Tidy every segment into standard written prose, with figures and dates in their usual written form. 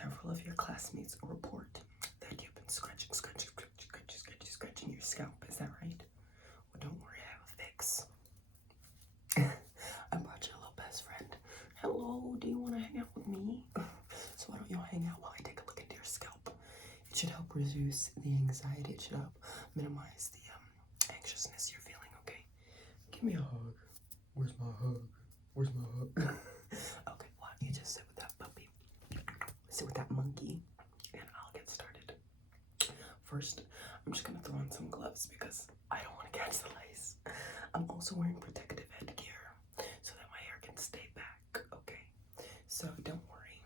Several of your classmates report that you've been scratching your scalp. Is that right? Well, don't worry, I have a fix. I brought you a little best friend. Hello, do you want to hang out with me? So why don't y'all hang out while I take a look into your scalp? It should help reduce the anxiety. It should help minimize the anxiousness you're feeling, okay? Give me a hug. Where's my hug? Where's my hug? Okay, why don't you just sit with that puppy? Sit with that monkey, and I'll get started. First, I'm just gonna throw on some gloves because I don't want to catch the lice. I'm also wearing protective headgear so that my hair can stay back, okay? So don't worry.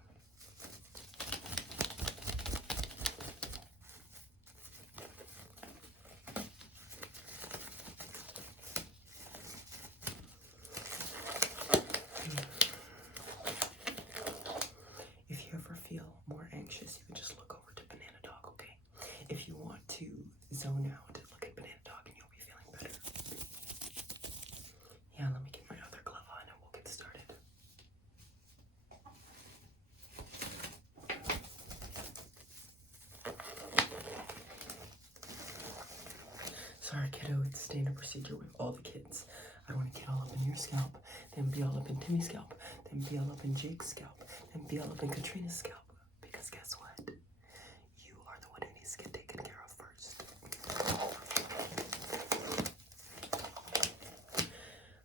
If you ever feel more anxious, you can just look over to Banana Dog, okay? If you want to zone out, look at Banana Dog and you'll be feeling better. Yeah, let me get my other glove on and we'll get started. Sorry, kiddo, it's standard procedure with all the kids. I don't want to get all up in your scalp, then be all up in Timmy's scalp, then be all up in Jake's scalp, then be all up in Katrina's scalp. Because guess what? You are the one who needs to get taken care of first.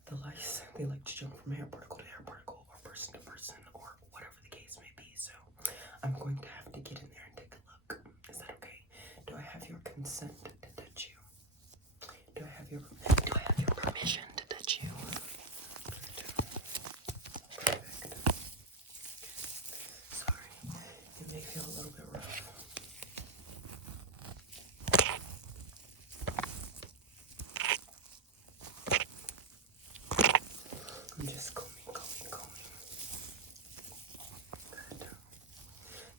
The lice, they like to jump from hair particle to hair particle, or person to person, or whatever the case may be. So I'm going to have to get in there and take a look. Is that okay? Do I have your consent to touch you? Do I have your permission to touch you? Perfect. Sorry, it may feel a little bit rough. I'm just combing. Good.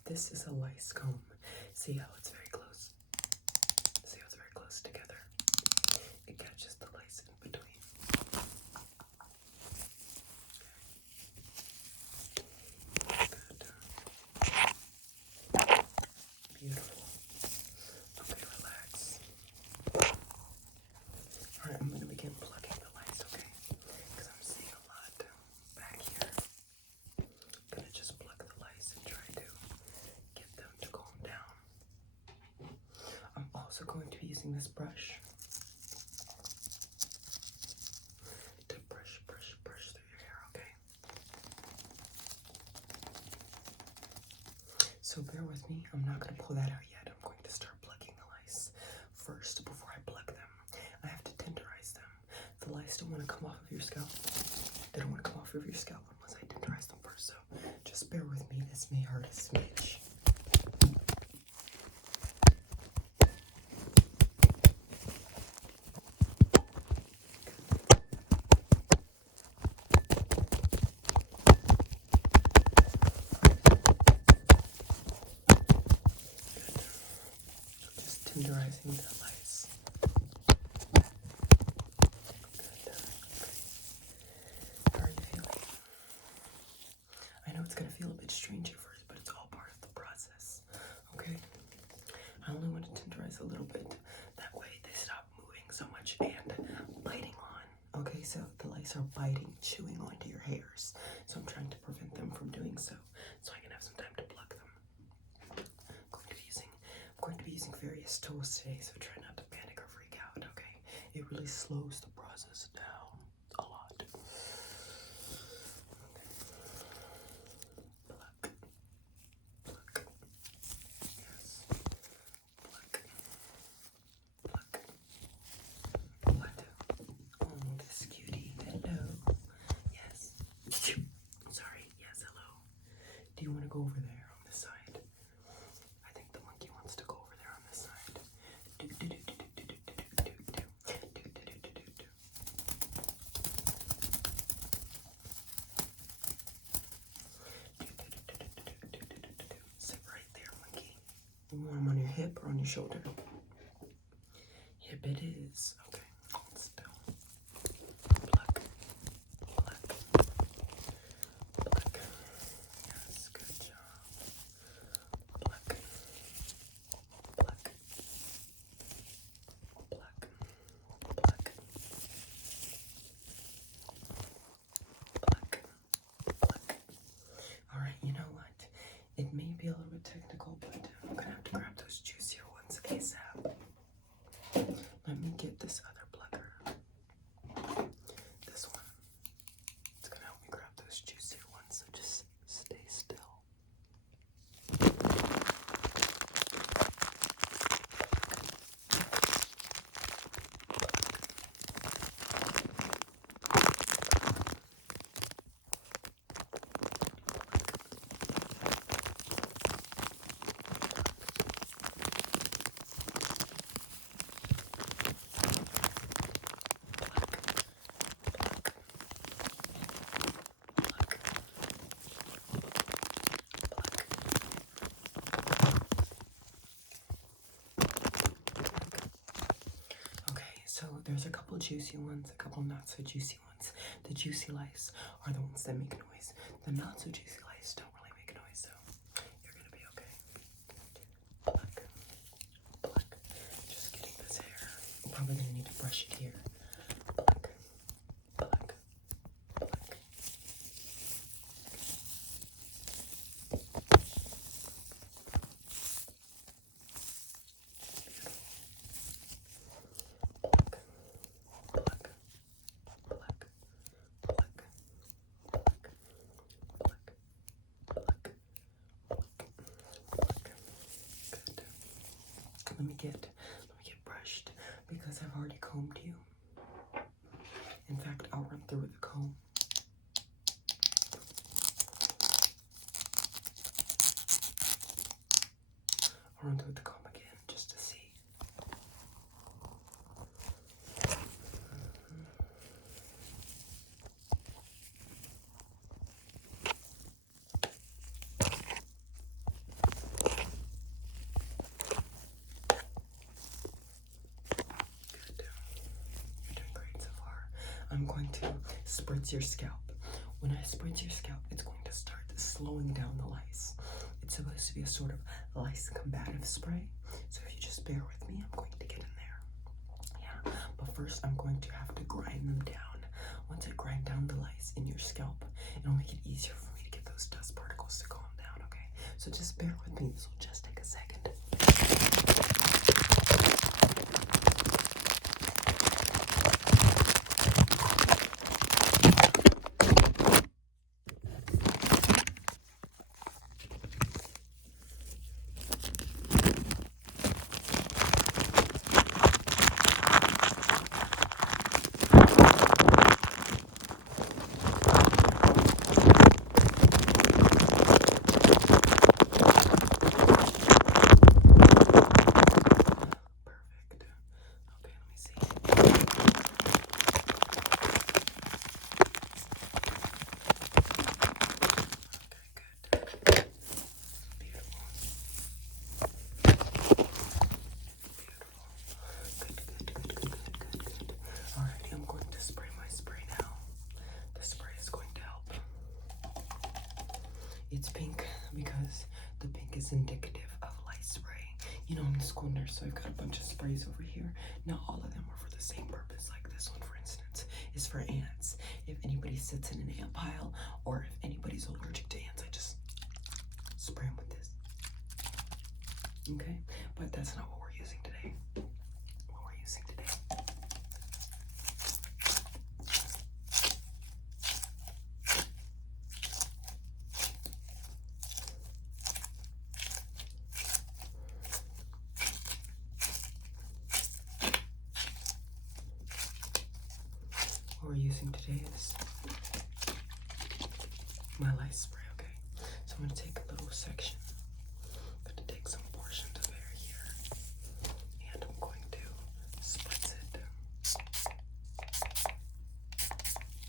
This is a lice comb. See how it's very close? See how it's very close together? It catches the lice in between. Good. Beautiful. Okay, relax. Alright, I'm going to begin plucking the lice, okay? Because I'm seeing a lot back here. I'm going to just pluck the lice and try to get them to calm down. I'm also going to be using this brush to brush through your hair, okay? So bear with me, I'm not going to pull that out yet. I'm going to start plucking the lice first. Before I pluck them, I have to tenderize them. The lice don't want to come off of your scalp. They don't want to come off of your scalp unless I tenderize them first. So just bear with me, this may hurt a smidge. Tenderizing the lice. Good. How are you feeling? I know it's gonna feel a bit strange at first, but it's all part of the process. Okay? I only want to tenderize a little bit. That way they stop moving so much and biting on. Okay, so the lice are biting, chewing onto your hairs. So I'm trying to prevent them from doing so I can have some time to pluck them. I'm going to be using various tools today, so try not to panic or freak out, okay? It really slows the process down a lot. Okay. Pluck. Pluck. Yes. Pluck. Pluck. What? Oh, this cutie. Hello. Yes. Sorry. Yes, hello. Do you want to go over there on this side? I think the monkey wants to go over there on this side. Sit right there, monkey. You want him on your hip or on your shoulder? Hip it is. Okay, hold still. Pluck. Pluck. Pluck. Yes, good job. So there's a couple juicy ones, a couple not so juicy ones. The juicy lice are the ones that make noise. The not so juicy lice don't really make noise, so you're gonna be okay. Pluck, pluck. Just getting this hair. I'm probably gonna need to brush it here. Pluck, pluck, pluck. Let me get brushed because I've already combed you. In fact, I'll run through with the comb. I'll run through with the comb again just to see. I'm going to spritz your scalp. When I spritz your scalp, it's going to start slowing down the lice. It's supposed to be a sort of lice combative spray. So if you just bear with me, I'm going to get in there. Yeah, but first I'm going to have to grind them down. Once I grind down the lice in your scalp, it'll make it easier for me to get those dust particles to calm down, okay? So just bear with me. This will just take a second. It's pink because the pink is indicative of lice spray. You know, I'm the school nurse, so I've got a bunch of sprays over here. Not all of them are for the same purpose. Like this one, for instance, is for ants. If anybody sits in an ant pile, or if anybody's allergic to ants, I just spray them with this. Okay? But that's not what we're using today. What we're using today. What we're using today is my lice spray, okay? So I'm gonna take a little section. I'm gonna take some portions of hair here, and I'm going to spritz it.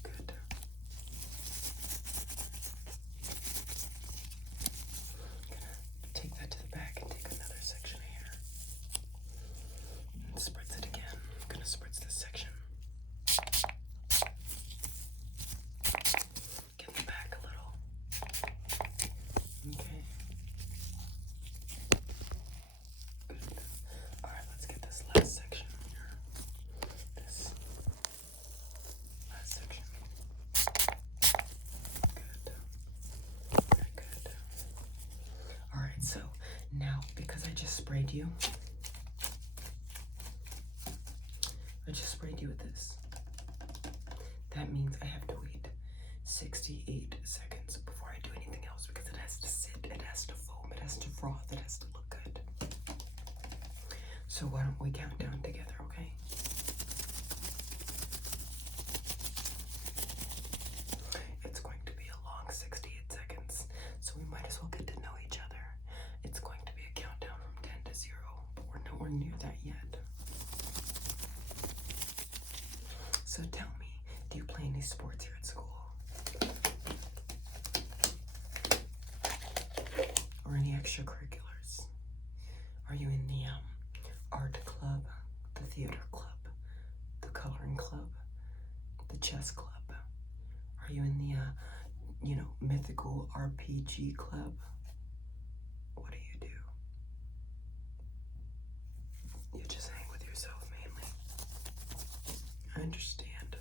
Good. I'm gonna take that to the back and take another section of hair and spritz it again. I'm gonna spritz this section. Get the back a little. Okay. Good. Alright, let's get this last section here. This last section. Good. Very good. Alright, so now because I just sprayed you with this, that means I have to wait 68 seconds before I do anything else because it has to sit, it has to foam, it has to froth, it has to look good. So why don't we count down together, okay? It's going to be a long 68 seconds, so we might as well get to know each other. It's going to be a countdown from 10 to 0, but we're nowhere near that yet. So tell me, do you play any sports here at school? Or any extracurriculars? Are you in the art club, the theater club, chess club? Are you in the, mythical RPG club? What do? You just hang with yourself mainly. I understand.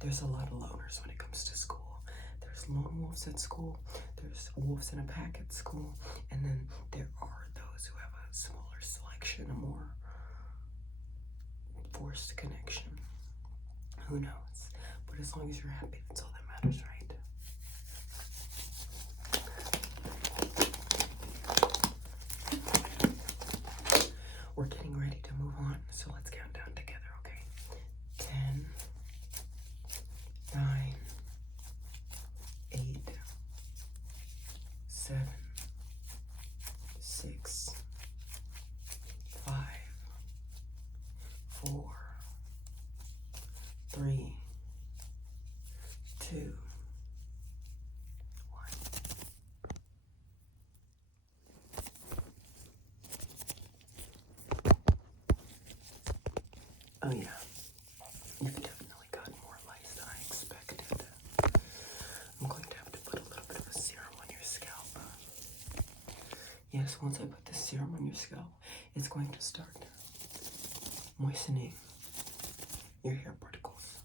There's a lot of loners when it comes to school. There's lone wolves at school, there's wolves in a pack at school, and then there are those who have a smaller selection, a more forced connection. Who knows? But as long as you're happy, that's all that matters, right? We're getting ready to move on, so let's count down together, okay? 10, 9, 8, 7, 6, 5, 4, 3, 2, 1. Oh yeah, you've definitely got more lice than I expected. I'm going to have to put a little bit of a serum on your scalp. Yes, once I put the serum on your scalp, it's going to start moistening your hair particles.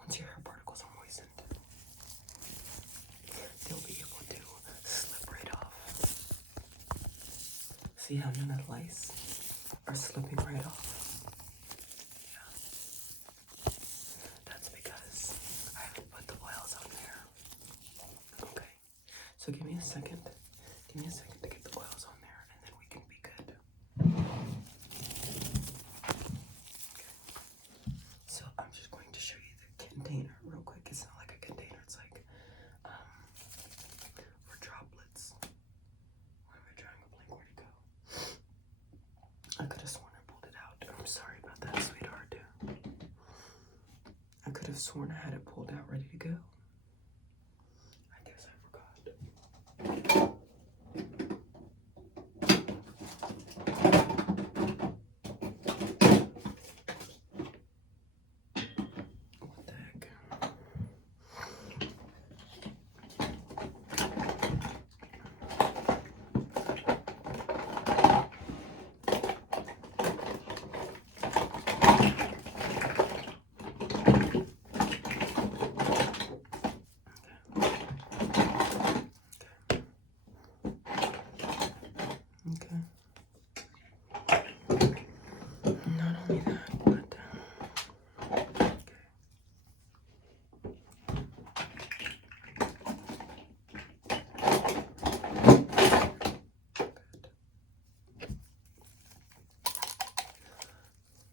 Once your hair particles are moistened, they'll be able to slip right off. See how none of the lice are slipping right off? So give me a second. Give me a second to get the oils on there, and then we can be good. Okay. So I'm just going to show you the container real quick. It's not like a container. It's like for droplets. Why am I drawing a blank? Where'd it go? I could have sworn I pulled it out. I'm sorry about that, sweetheart. I could have sworn I had it pulled out, ready to go.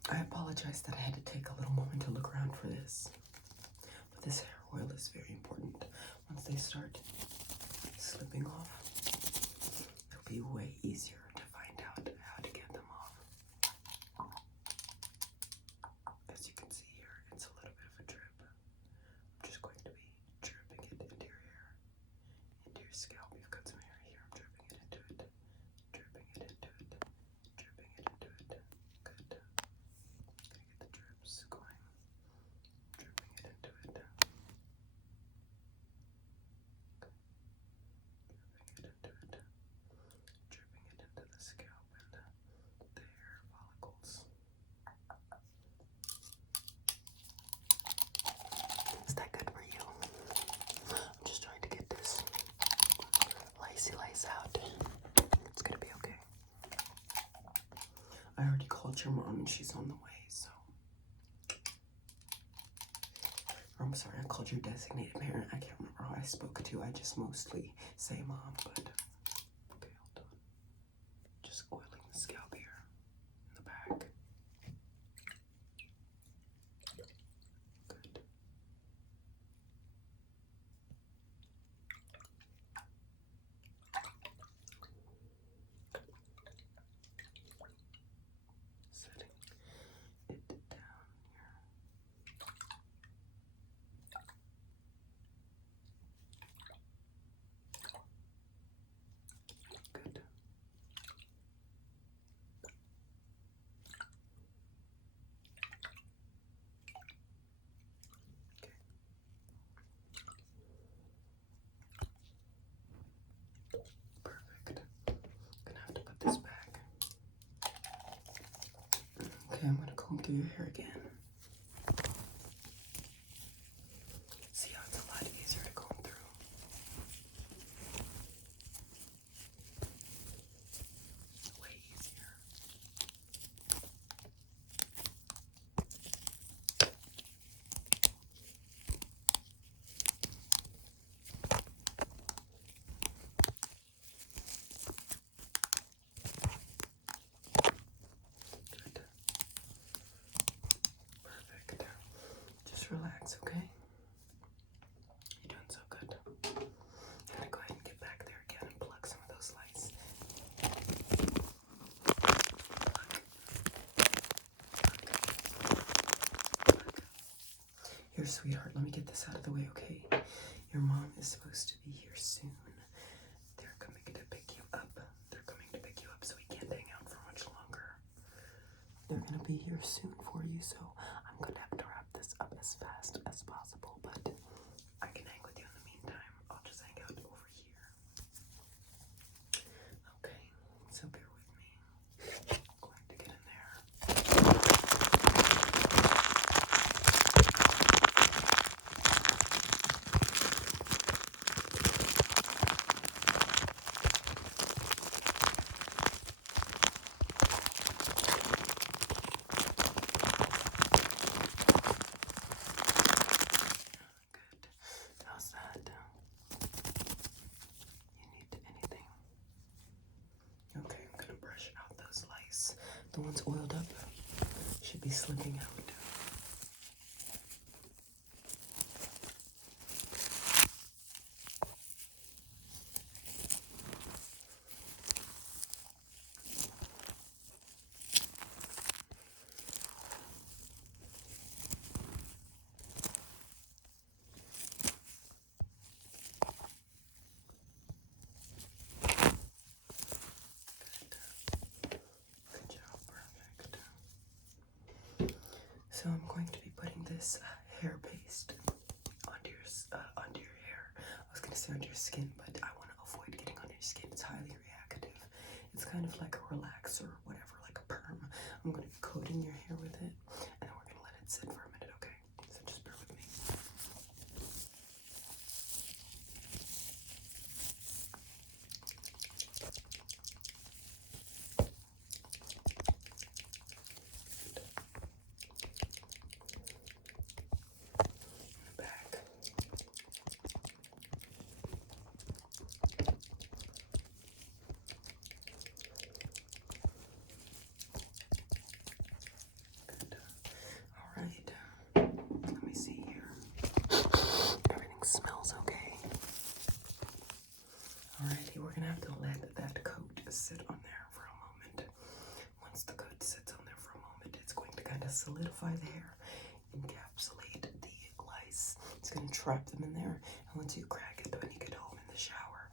I apologize that I had to take a little moment to look around for this. But this hair oil is very important. Once they start slipping off, it'll be way easier to find out how to get them off. As you can see here, it's a little bit of a drip. I'm just going to be dripping it into your hair, into your scalp. You've got some hair here. I'm dripping it into it, dripping it into it, dripping it into it. Good. Get the drips going. Dripping it into it. Dripping it into it. Dripping it into the scalp and the hair follicles. Is that good for you? I'm just trying to get this lice out. It's gonna be okay. I already called your mom and she's on the way, so. I'm sorry, I called your designated parent. I can't remember who I spoke to. I just mostly say mom, but. Okay, hold on. Just oiling the scalp here in the back. Good. Setting it down here. comb through your hair again. See how it's a lot easier to comb through. Way easier. Good. Perfect. Just relax, okay? You're doing so good. I'm gonna go ahead and get back there again and pluck some of those lice. Here, sweetheart, let me get this out of the way, okay? Your mom is supposed to be here soon. They're coming to pick you up. They're coming to pick you up, so we can't hang out for much longer. They're gonna be here soon for you, so I'm gonna have to wrap this up as fast as possible, but I can hang with you in the meantime. I'll just hang out over here. Okay, so bear with me. I'm going to get in there. Good. How's that? You need anything? Okay, I'm gonna brush out those lice. The ones oiled up should be slipping out. Good job, perfect. So I'm going to be putting this hair paste onto your hair. I was gonna say onto your skin, but I want to avoid getting on your skin. It's highly reactive. It's kind of like a relaxer, whatever, like a perm. I'm gonna be coating your hair with it, and then we're gonna let it sit for a minute, okay? So just bear with me. Back. Good. All right. Let me see here. Everything smells okay. Alrighty, we're gonna have to let that coat sit on there for a moment. Once the coat sits on there for a moment, it's going to kind of solidify the hair, encapsulate the lice. It's gonna trap them in there, and once you crack it, when you get home in the shower,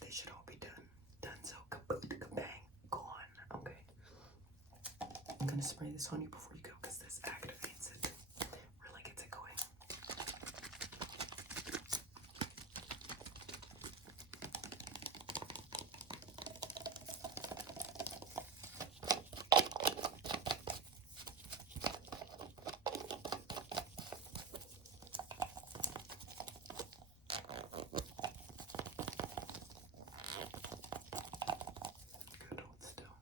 they should all be done. So kaboot, kabang, gone. Okay. I'm gonna spray this on you before you go because this activates it. Really gets it going. Good, hold still.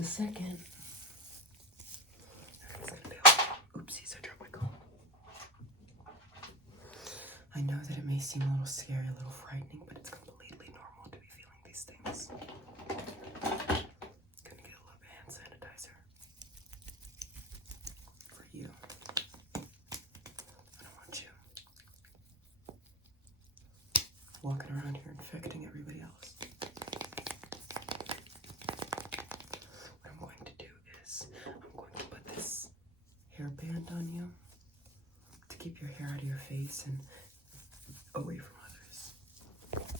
a second. It's gonna be okay. Oopsies, I dropped my comb. I know that it may seem a little scary, a little frightening, but it's completely normal to be feeling these things. Gonna get a little bit of hand sanitizer for you. I don't want you walking around here infecting everybody else. What I'm going to do is I'm going to put this hairband on you to keep your hair out of your face and away from others. Good.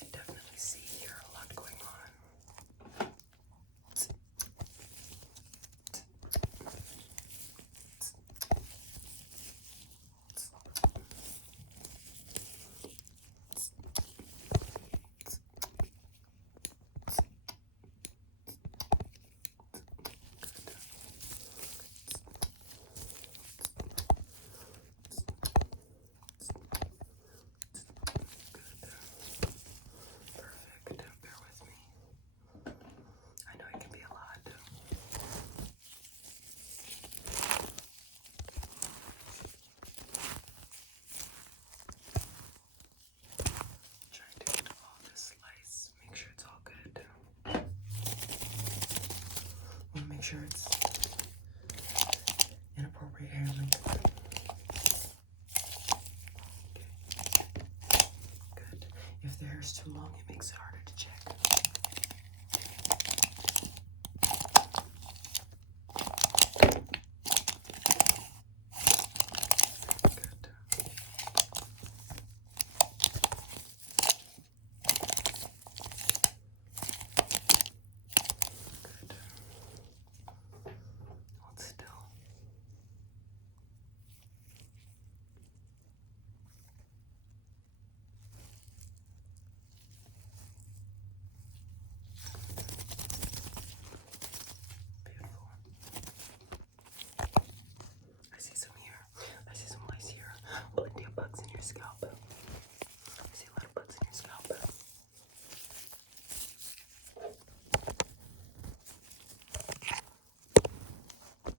I definitely see here a lot going on. Perfect. Bear with me. I know it can be a lot. Trying to get all this lice. Make sure it's all good. Want to make sure it's inappropriate hair length. Okay. Good. If the hair is too long, it makes it harder